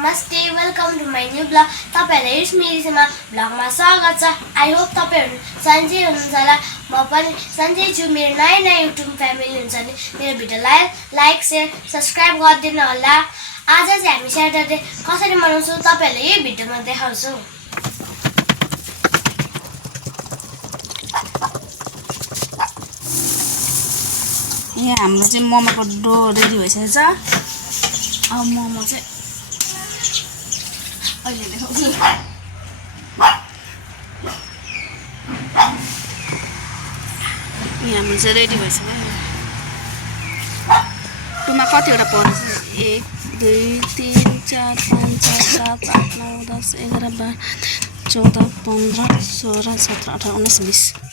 नमस्ते welcome to my new blog तपाईहरुलाई स्मृतिमा ब्लगमा स्वागत छ आई होप तपाईहरु सन्चै हुनुहुन्छ होला म पनि सन्चै छु मेरो नयाँ युट्युब फ्यामिली हुन्छ नि मेरो भिडियोलाई लाइक शेयर सब्स्क्राइब गरिदिनु होला आज चाहिँ हामी स्याटरडे कसरी मनाउँछौं तपाईहरुलाई यो भिडियोमा देखाउँछु यहाँ हाम्रो चाहिँ मोमोको डो रेडी भइसकेछ अब मोमो चाहिँ अहिले देखाउँछु यहाँ हाम्रो चाहिँ रेडी भइसक्यो टुमा कतिवटा पर्छ 1 2 3 4 5 6 7 8 9 10 11 12 14 15 16 17 18 19 20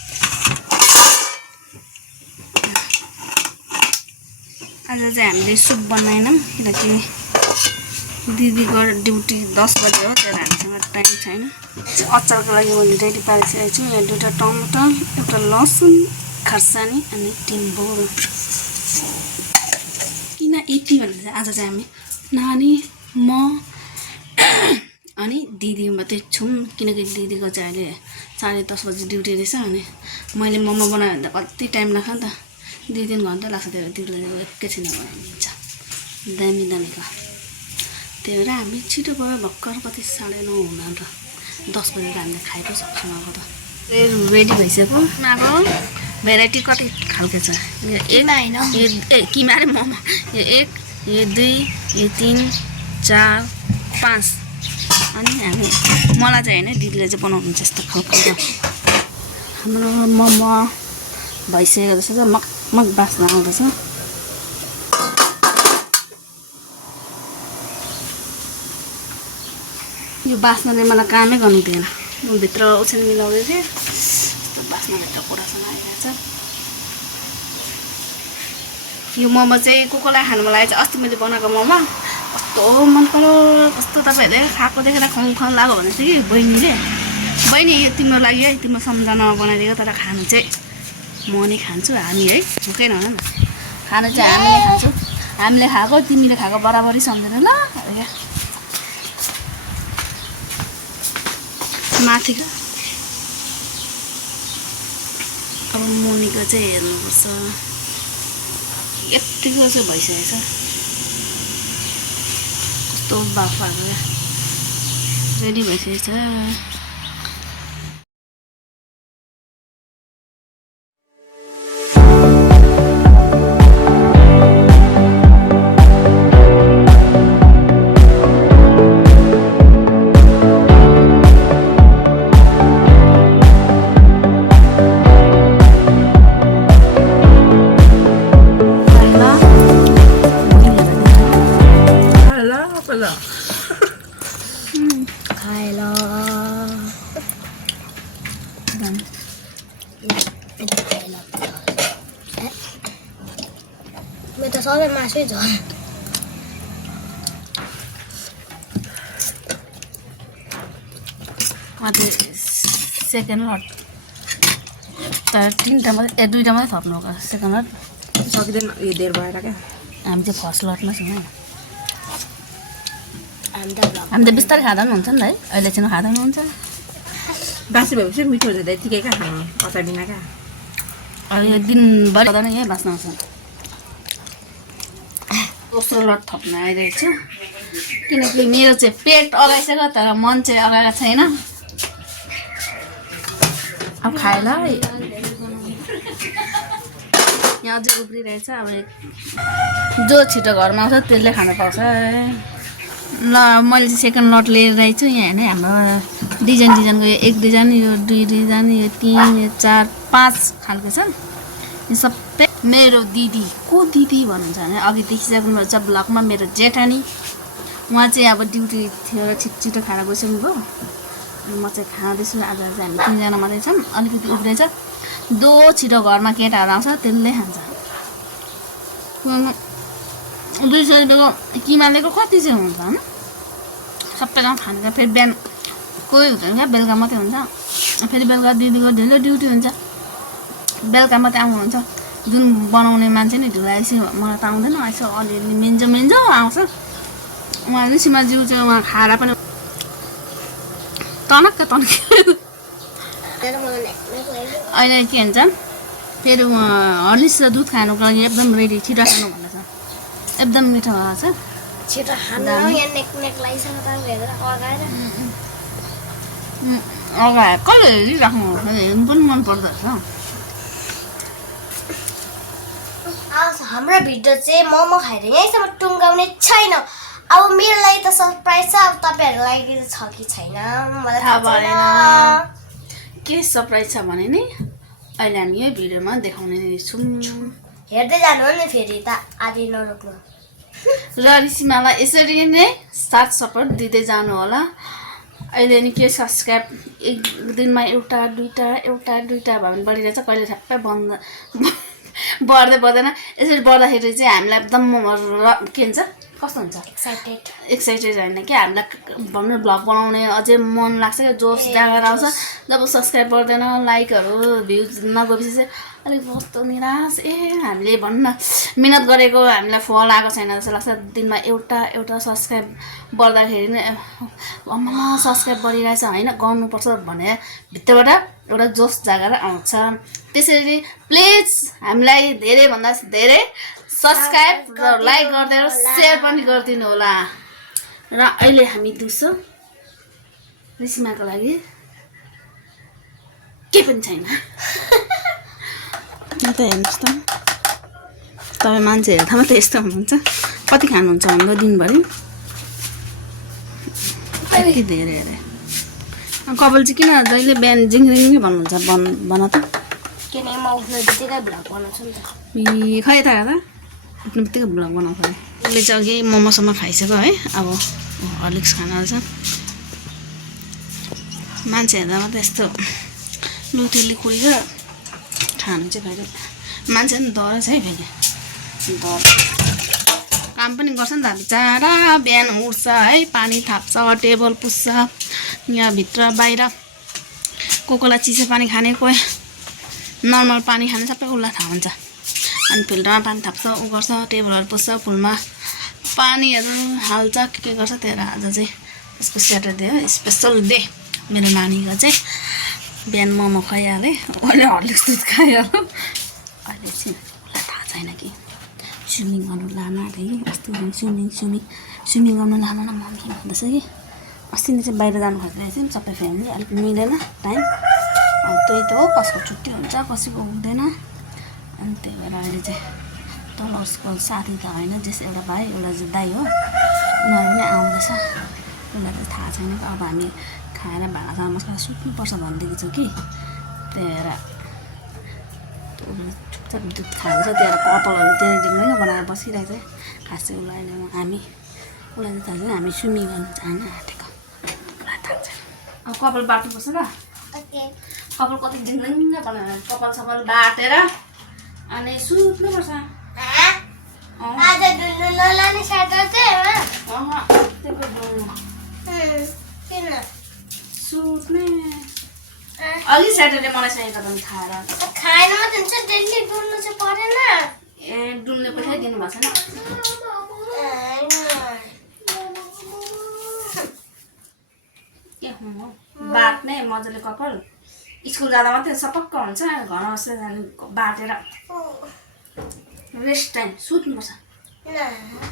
आज चाहिँ हामीले सुप बनाएनौं किनकि दिदीको ड्युटी 10 बजे हो त्यही हामीसँग टाइम छैन अचारको लागि मैले रेडी पारिसकेको छु यहाँ दुईटा टमाटर एउटा लसुन खर्सानी अनि टिम्बुर किन यति भन्दा चाहिँ आज चाहिँ हामी नानी म अनि दिदी मात्रै छौं किनकि दिदीको चाहिँ अहिले 10:30 बजे ड्युटी रहेछ अनि मैले मोमो बनायो भने त कति टाइम लाग्छ नि त 2-3 घण्टा लाग्छ त्यो दिदीले एकैछिनमा बनाइदिन्छ दामी दामीको त्यही भएर हामी छिटो गयो भक्कर कति 9:30 हुँदा त 10 बजे त हामीले खाएको सक्छौँ अब त रेडी भइसक्यो माको भेराइटी कति खालको छ यो एक किमा र मोमो यो 1 यो 2 यो 3 4 5 अनि हामी मलाई चाहिँ हैन दिदीले चाहिँ बनाउनुहुन्छ यस्तो खालको हाम्रो मोमो भइसकेको जस्तो छ मग बास्ना आउँदैछ यो बास्नाले मलाई कामै गर्नु दिएन म भित्र ओछ्यान मिलाउँदै थिएँ यस्तो बास्नाभित्र कुरासँग आइरहेछ यो मोमो चाहिँ कोलाई खानु मलाई चाहिँ अस्ति मैले बनाएको मोमो कस्तो मन पर्यो कस्तो तपाईहरुले खाएको देखेर खाउँ खाउँ लाग्यो भने चाहिँ कि बहिनी यो तिम्रो लागि है तिम्रो सम्झनामा बनाइदिएको तर खानु चाहिँ म नै खान्छु हामी है भुकै नहुन न खानु चाहिँ हामीले खान्छौँ हामीले खाएको तिमीले खाएको बराबरी सम्झनु ल माथि अब मुनिको चाहिँ हेर्नुपर्छ यतिको चाहिँ भइसकेछ कस्तो बाफाहरू रेडी भइसकेछ मेरो त सबै मासै छ सेकेन्ड लट तर 3टा मात्रै 2टा मात्रै थप्नु हो सेकेन्ड लट सकिँदैन यो धेर भएर क्या हामी चाहिँ फर्स्ट लटमा छौँ हामी त बिस्तारै खाँदा पनि हुन्छ नि त है अहिले चाहिँ खाँदा पनि हुन्छ बासी भएपछि मिठो हुन्छ यतिकै क्या खानु अचार बिना क्या अब यो दिनभरि खाँदा नै यही बास्ना आउँछ दोस्रो लट थप्न आइरहेको छु किनकि मेरो चाहिँ पेट अगाइसक्यो तर मन चाहिँ अगाएको छैन अब खाएँ ल यहाँ अझै उब्रिरहेछ अब जो छिटो घरमा आउँछ त्यसले खानु पाउँछ ल मैले चाहिँ सेकेन्ड लट लिएर रहेछु यहाँ हेर्नु हाम्रो डिजाइनको यो 1 डिजाइन यो 2 डिजाइन यो 3 यो 4 5 खालको छ यो सबै मेरो दिदी को दिदी भन्नुहुन्छ भने अघि देखिसक्नुभएको छ ब्लगमा मेरो जेठानी उहाँ चाहिँ अब ड्युटी थियो र छिटो खाना गइसक्नु भयो अनि म चाहिँ खाँदैछु आज चाहिँ हामी 3 जना मात्रै छौँ अलिकति उब्रेछ दो छिटो घरमा केटाहरू आउँछ त्यसले खान्छ 200 रुपियाँको किमालेको कति चाहिँ हुन्छ होइन सबैजना खान्छ फेरि बिहान कोही हुँदैन क्या बेलुका मात्रै हुन्छ फेरि बेलुका दिदीको ढिलो ड्युटी हुन्छ बेलुका मात्रै आउनुहुन्छ जुन बनाउने मान्छे नि ढिलो आएपछि मलाई त आउँदैन यसो अलिअलि मिन्जो आउँछ उहाँ ऋषिमा जिउ चाहिँ उहाँ खाएर पनि तनक्क अहिले के भन्छ फेरि हर्लिक्स र दुध खानुको लागि एकदम रेडी छिटो खानु भन्दैछ एकदम मिठो भएको छ छिटो खानु यहाँ नेक लागिसक्यो त हेरेर अगाएर अगाएर कसले हेरिराख्नु हेर्नु पनि मन पर्दो रहेछ हाम्रो भिडियो चाहिँ मोमो खाएर यहीँसम्म टुङ्गाउने छैन अब मेरो लागि त सरप्राइज छ अब तपाईँहरूको लागि छ कि छैन मलाई थाहा भएन के सरप्राइज छ भने नि अहिले हामी यो भिडियोमा देखाउने छौँ हेर्दै जानु हो नि फेरि त आदि नरोक्नु र ऋषिमालाई यसरी नै साथ सपोर्ट दिँदै जानु होला अहिले नि के सब्सक्राइब एक दिनमा एउटा दुईटा भयो भने बढिरहेछ कहिले ठ्याप्पै बन्द बढ्दै बढ्दैन यसरी बढ्दाखेरि चाहिँ हामीलाई एकदम के हुन्छ कस्तो हुन्छ एक्साइटेड होइन कि हामीलाई भन्नु भ्लग बनाउने अझै मन लाग्छ क्या जोस जाँगर आउँछ जब सब्सक्राइब गर्दैन लाइकहरू भ्युज नगएपछि चाहिँ अलिक कस्तो निराश हामीले भन्न मिहिनेत गरेको हामीलाई फल आएको छैन जस्तो लाग्छ दिनमा एउटा सब्सक्राइब बढ्दाखेरि नै अम्मा सब्सक्राइब बढिरहेछ होइन गर्नुपर्छ भने भित्रबाट एउटा जोस जाँगर आउँछ त्यसरी प्लिज हामीलाई धेरैभन्दा धेरै सब्सक्राइब र लाइक गरिदिएर सेयर पनि गरिदिनु होला र अहिले हामी दिउँसो ऋषिमाको लागि के पनि छैन त हेर्नुहोस् त तपाईँ मान्छेहरू थाहा त यस्तो हुनुहुन्छ कति खानुहुन्छ हाम्रो दिनभरि यति धेरै अरे कपाल चाहिँ किन जहिले बिहान जिङरिङ भन्नुहुन्छ भन त किनकि म उठ्नु बित्तिकै भ्लग बनाउँछु नि त खै त हेर उठ्नु बित्तिकै भ्लग बनाउँछ उसले चाहिँ अघि मोमोसम्म खाइसक्यो है अब हर्लिक्स खान आउँछ मान्छे हेर्दा मात्रै यस्तो लुथेली खुलेर खानु चाहिँ फेरि मान्छे पनि डर छ है फेरि डर काम पनि गर्छ नि त बिचरा बिहान उठ्छ है पानी थाप्छ टेबल पुस्छ यहाँभित्र बाहिर कोही चिसो पानी खाने कोही नर्मल पानी खाने सबै उसलाई थाहा हुन्छ अनि फिल्टरमा पानी थाप्छ ऊ गर्छ टेबलहरू पुस्छ फुलमा पानीहरू हाल्छ के गर्छ त्यही आज चाहिँ उसको स्याटरडे हो स्पेसल डे मेरो नानीको चाहिँ बिहान मोमो खाइहालेँ अहिले हर्लिक्स दुध खाइहाल्यो अहिले चाहिँ उसलाई थाहा छैन कि स्विमिङ गर्नु लानु अरे अस्ति स्विमिङ गर्नु लानु न मम्मी भन्दैछ कि अस्ति नै चाहिँ बाहिर जानु खोजिरहेको थियौँ सबै फ्यामिली अलिक मिलेन टाइम त्यही त हो कसको छुट्टी हुन्छ कसैको हुँदैन अनि त्यही भएर अहिले चाहिँ तल उसको साथी त होइन जस एउटा भाइ एउटा चाहिँ दाइ हो उनीहरू नै आउँदैछ उसलाई चाहिँ थाहा छैन अब हामी खाएर भाँडा मसला सुत्नुपर्छ भनिदिएको छु कि त्यही भएर चुपचाप दुध खाएको छ त्यही भएर कपालहरू त्यही डिङ्गै बनाएर बसिरहेको छ खास चाहिँ उसलाई उसलाई चाहिँ थाहा छैन हामी स्विमिङ गर्नु जान आँटेको उसलाई थाहा छैन अब कपाल बाट्नुपर्छ ल कपाल कति डिङ्गै बनाएर कपाल सपाल बाटेर अनि सुत्नुपर्छ आज डुल्नु नलाने स्याटरडे किन सुत्ने अलि स्याटरडे मलाई चाहिएको पनि खाएर खाएन मात्रै हुन्छ डेली डुल्नु चाहिँ परेन ए डुल्ने पैसा दिनुभएको छैन के बाट्ने मजाले कपाल स्कुल जाँदा मात्रै सपक्क हुन्छ घरमा बसेर जाने बाटेर रेस्ट टाइम सुत्नुपर्छ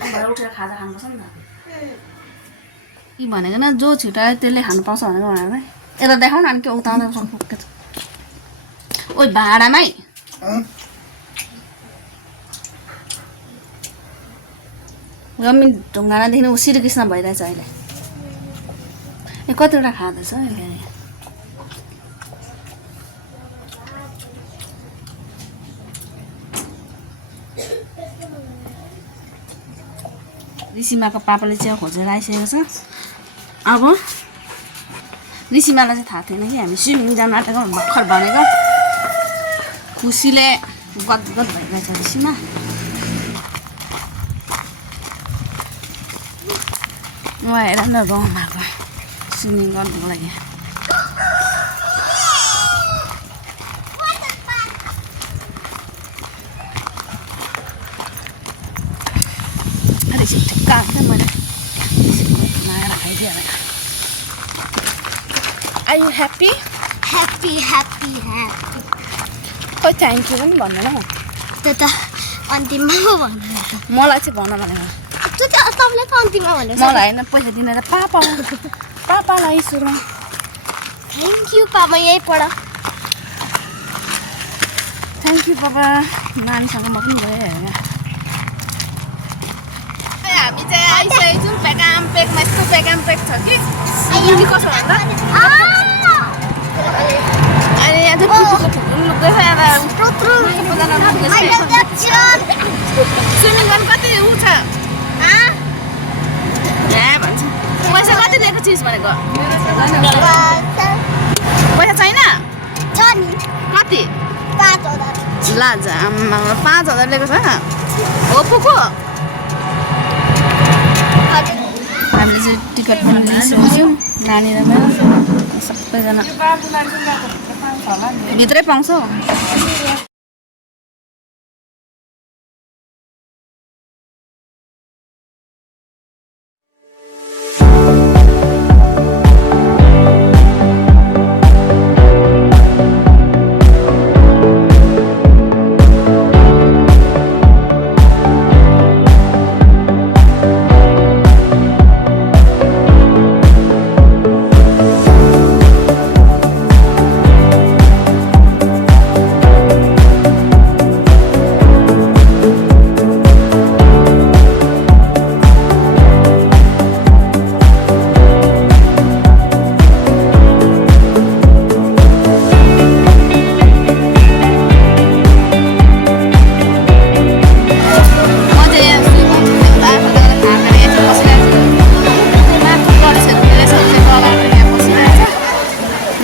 भएर उठेर खाजा खानुपर्छ नि त के भनेको न जो छिटो आयो त्यसले खानु पाउँछ भनेको उनीहरूलाई यता देखाउ न अनि के उता ओ भाँडामै गमी ढुङ्गानादेखि ऊ श्रीकृष्ण भइरहेछ अहिले ए कतिवटा खाँदैछ अहिले ऋषिमाको पापाले चाहिँ खोजेर आइसकेको छ अब ऋषिमालाई चाहिँ थाहा थिएन कि हामी स्विमिङ जान आँटेको भर्खर भनेको खुसीले गदगद भइरहेछ ऋषिमा उहाँ हेर न रमाएको स्विमिङ गर्नुको लागि अरे ठिक्का होइन मैले दिएर are you happy happy happy happy खोइ थ्याङ्क यू पनि भन्दैन म त्यो त अन्तिममा पो भन्नु मलाई चाहिँ भन भनेको त्यो त तपाईँले त अन्तिममा भन्नु मलाई होइन पैसा दिने त पापालाई सुरुमा थ्याङ्क यू पापा यही पढ थ्याङ्क यू पापा नानीसँग म पनि गएँ होइन हामी चाहिँ आइसकेको छौँ पेकाम पेकमा यस्तो पेकाम पेक छ कि कसो होला अनि यहाँ चाहिँ ठुलो लुक्दैछ सबैजना लुक्दैछ स्विमिङ गर्नु कति ऊ छ भन्छ पैसा कति लिएको चिज भनेको पैसा छैन कति लाज आम्मा 5,000 लिएको छ हो पुको हामीले चाहिँ टिकट पनि लिइसकेको छौँ नानीलाई सबैजना भित्रै पाउँछौ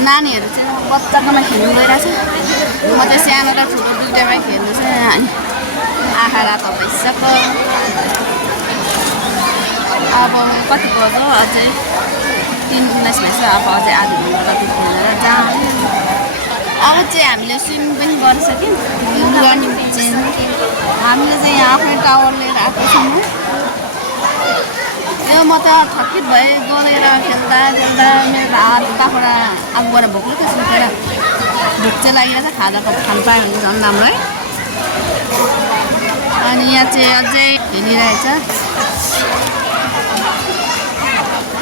नानीहरू चाहिँ बच्चाकोमा खेल्नु गइरहेछ म चाहिँ सानो र ठुलो दुइटामै खेल्नु चाहिँ आँखा रातो भइसक्यो अब कति बज्यो अझै 3:19 भएछ अब अझै आधा घन्टा जति खेलेर जाने अब चाहिँ हामीले स्विमिङ पनि गरिसक्यौँ हामीले चाहिँ यहाँ आफ्नै टावर लिएर आएको छौँ यो म त थकित भएँ गएर खेल्दा खेल्दा मेरो हात पाखुरा अब गएर भोक्लै त सुतेर भोक चाहिँ लागिरहेछ खाजाको खानु पायो भने झन् राम्रो है अनि यहाँ चाहिँ अझै खेलिरहेछ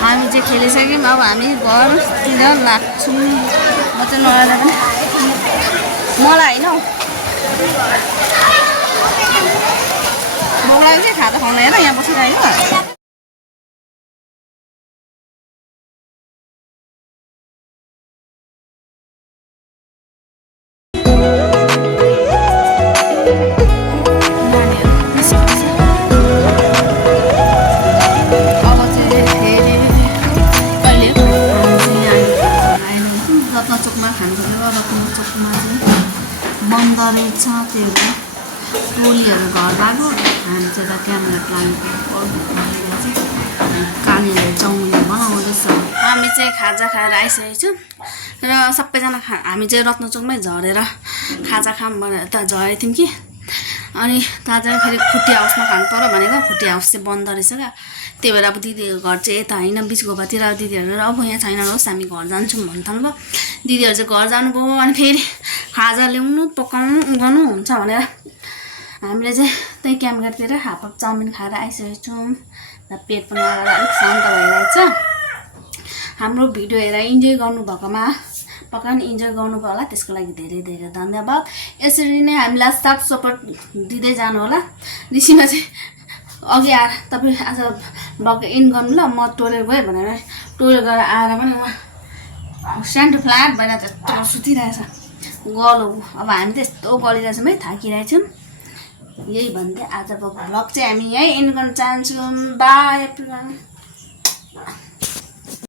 हामी चाहिँ खेलिसक्यौँ अब हामी घरतिर लाग्छौँ म चाहिँ नरायण पनि मलाई होइन हौ भोक लाग्यो चाहिँ खाजा खुवाउनु हेर यहाँ बसिरहेको चोकमा खानुपर्यो रत्न चोकमा चाहिँ बन्द रहेछ त्यो टोलीहरू घर गएको हामी चाहिँ त क्यामेरा प्लान कानीहरू चाउमिन बनाउँदैछ हामी चाहिँ खाजा खाएर आइसकेको छौँ र सबैजना हामी चाहिँ रत्नचोकमै झरेर खाजा खाम भनेर त झरेको थियौँ कि अनि ताजा फेरि खुट्टी हाउसमा खानु पर्यो भनेको खुट्टी हाउस चाहिँ बन्द रहेछ क्या त्यही भएर अब दिदीको घर चाहिँ यता होइन बिचगोपातिर दिदीहरू अब यहाँ छैन होस् हामी घर जान्छौँ भन्नु थाल्नुभयो दिदीहरू चाहिँ घर जानुभयो अनि फेरि खाजा ल्याउनु पकाउनु गर्नु हुन्छ भनेर हामीले चाहिँ त्यही क्याम्पघाटतिर हाफ चाउमिन खाएर आइसकेको छौँ र पेट पनि अलिक शान्त भइरहेछ हाम्रो भिडियो हेरेर इन्जोय गर्नुभएकोमा पक्का पनि इन्जोय गर्नुभयो होला त्यसको लागि धेरै धेरै धन्यवाद यसरी नै हामीलाई साथ सपोर्ट दिँदै जानु होला ऋषिमा चाहिँ अघि आएर तपाईँ आज ब्लग इन गर्नु ल म टोइलेट गएँ भनेर टोइलेट गएर आएर पनि स्यान्डो फ्ल्याट भएर त्यस्तो सुतिरहेछ गलो अब हामी त यस्तो गरिरहेछौँ है थाकिरहेछौँ यही भन्दै आजको भ्लग चाहिँ हामी यहीँ एन्ड गर्न चाहन्छौँ बाई एभ्रिवान